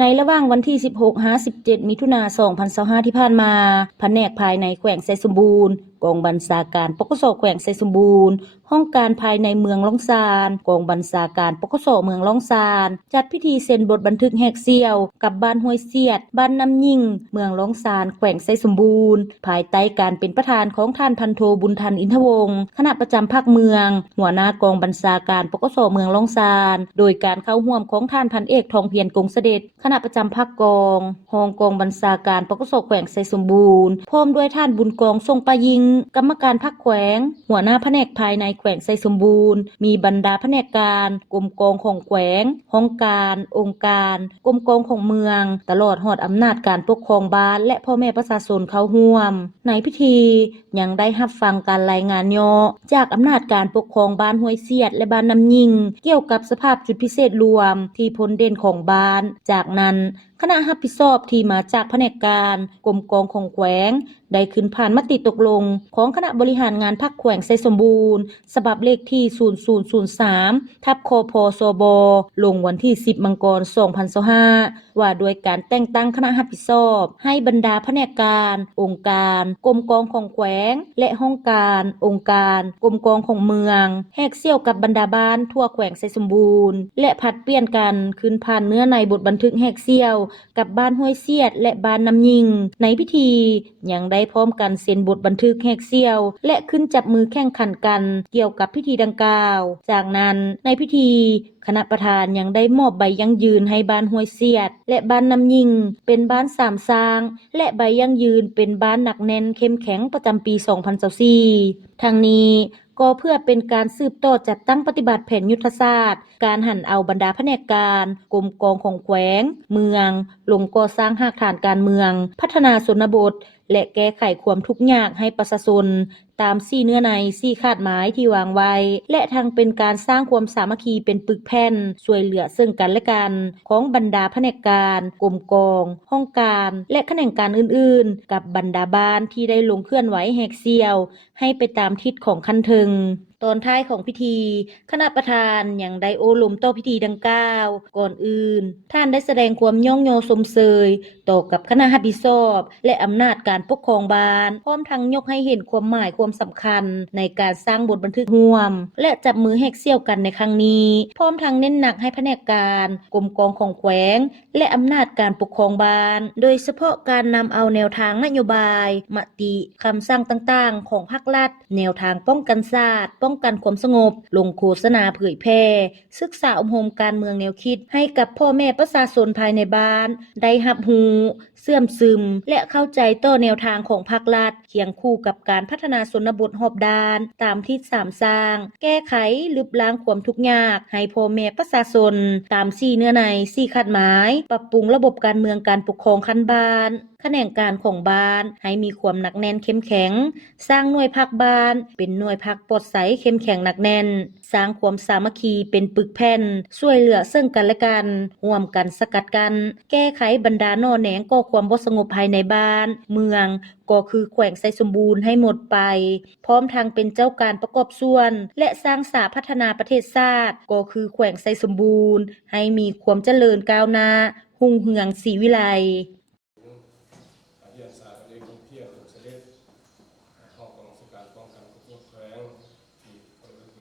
ในระหว่างวันที่ 16-17 มิถุนายน 2025 ที่ผ่านมาแผนกภายในแขวงไซสมบูรณ์กองบัญชาการปกสแขวงไซสมบูรณ์ห้องการภายในเมืองล่องซานกองบัญชาการปกสเมืองล่องซานจัดพิธีเซ็นบทบันทึกแหกเซี่ยวกับบ้านห้วยเสียดบ้านน้ำยิ่งเมืองล่องซานแขวงไซสมบูรณ์ภายใต้การเป็นประธานของท่านพันโทบุญทันอินทวงศ์คณะประจำภาคเมืองหัวหน้ากองบัญชาการปกสเมืองล่องซานโดยการเข้าร่วมของท่านพันเอกทองเพียรกงเสด็จคณะประจำภาคกองห้องกองบัญชาการปกสแขวงไซสมบูรณ์พร้อมด้วยท่านบุญกองทรงปายิงกรรมการภาคแขวงหัวหน้าแผนกภายในแขวงไซสมบูรณ์มีบรรดาแผนกการกรมกองของแขวงห้องการองค์การกรมกองของเมืองตลอดหอดอำนาจการปกครองบ้านและพ่อแม่ประชาชนเข้าร่วมในพิธียังได้รับฟังการรายงานย่อจากอำนาจการปกครองบ้านห้วยเสียดและบ้านน้ำยิงเกี่ยวกับสภาพจุดพิเศษรวมที่พ้นเด่นของบ้านจากนั้นคณะรับผิดชอบที่มาจากแผนกการกรมกองของแขวงได้ขึ้นผ่านมติตกลงของคณะบริหารงานภาคแขวงไซสมบูรณ์ฉบับเลขที่ 0003 ทับคพสบลงวันที่ 10 มังกร 2025ว่าด้วยการแต่งตั้งคณะรับผิดชอบให้บรรดาแผนกการองค์การกรมกองของแขวงและห้องการองค์การกรมกองของเมืองแหกเซี่ยวกับบรรดาบ้านทั่วแขวงไซสมบูรณ์และผลัดเปลี่ยนกันขึ้นผ่านเนื้อในบทบันทึกแหกเซี่ยวกับบ้านห้วยเสียดและบ้านน้ำยิงในพิธียังได้พร้อมกันเซ็นบทบันทึกแหกเซี่ยวและขึ้นจับมือแข่งขันกันเกี่ยวกับพิธีดังกล่าวจากนั้นในพิธีคณะประธานยังได้มอบใบยั่งยืนให้บ้านห้วยเสียดและบ้านน้ำยิงเป็นบ้านสามสร้างและใบยั่งยืนเป็นบ้านหนักแน่นเข้มแข็งประจำปี 2024ทางนี้ก็เพื่อเป็นการสืบต่อจัดตั้งปฏิบัติแผนยุทธศาสตร์การหันเอาบรรดาแผนกการกรมกองของแขวงเมืองลงก่อสร้างรากฐานการเมืองพัฒนาชนบทและแก้ไขความทุกข์ยากให้ประชาชนตาม4เนื้อใน4คาดหมายที่วางไว้และทางเป็นการสร้างความสามัคคีเป็นปึกแผ่นช่วยเหลือซึ่งกันและกันของบรรดาแผนกการกรมกองห้องการและแขนงการอื่นๆกับบรรดาบ้านที่ได้ลงเคลื่อนไหวแหกเซี่ยวให้ไปตามทิศของคันถึงตอนท้ายของพิธีคณะประธานยังได้โอลมต่อพิธีดังกล่าวก่อนอื่นท่านได้แสดงความย่องโยสมเสยต่อกับคณะรับผิดชอบและอำนาจการปกครองบ้านพร้อมทั้งยกให้เห็นความหมายความสำคัญในการสร้างบทบันทึกร่วมและจับมือแหกเซี่ยวกันในครั้งนี้พร้อมทั้งเน้นหนักให้แผนกการกรมกองของแขวงและอำนาจการปกครองบ้านโดยเฉพาะการนำเอาแนวทางนโยบายมติคำสั่งต่างๆของภาครัฐแนวทางป้องกันชาติป้องกันความสงบลงโฆษณาเผยแพร่ศึกษาอบรมการเมืองแนวคิดให้กับพ่อแม่ประชาชนภายในบ้านได้รับรู้เสื่อมซึมและเข้าใจต่อแนวทางของภาครัฐเคียงคู่กับการพัฒนาชนบทรอบด้านตามที่3สร้างแก้ไขลบล้างความทุกข์ยากให้พ่อแม่ประชาชนตาม4เนื้อใน4คาดหมายปรับปรุงระบบการเมืองการปกครองขั้นบ้านแขนงการของบ้านให้มีความหนักแน่นเข้มแข็งสร้างหน่วยพักบ้านเป็นหน่วยพักปลอดใสเข้มแข็งหนักแน่นสร้างความสามัคคีเป็นปึกแผ่นช่วยเหลือซึ่งกันและกันร่วมกันสกัดกันแก้ไขบรรดาน่อแหนงก่อความบ่สงบภายในบ้านเมืองก็คือแขวงไซสมบูรณ์ให้หมดไปพร้อมทางเป็นเจ้าการประกอบส่วนและสร้างสาพัฒนาประเทศชาติก็คือแขวงไซสมบูรณ์ให้มีความเจริญก้าวหน้ารุ่งเรืองศรีวิไล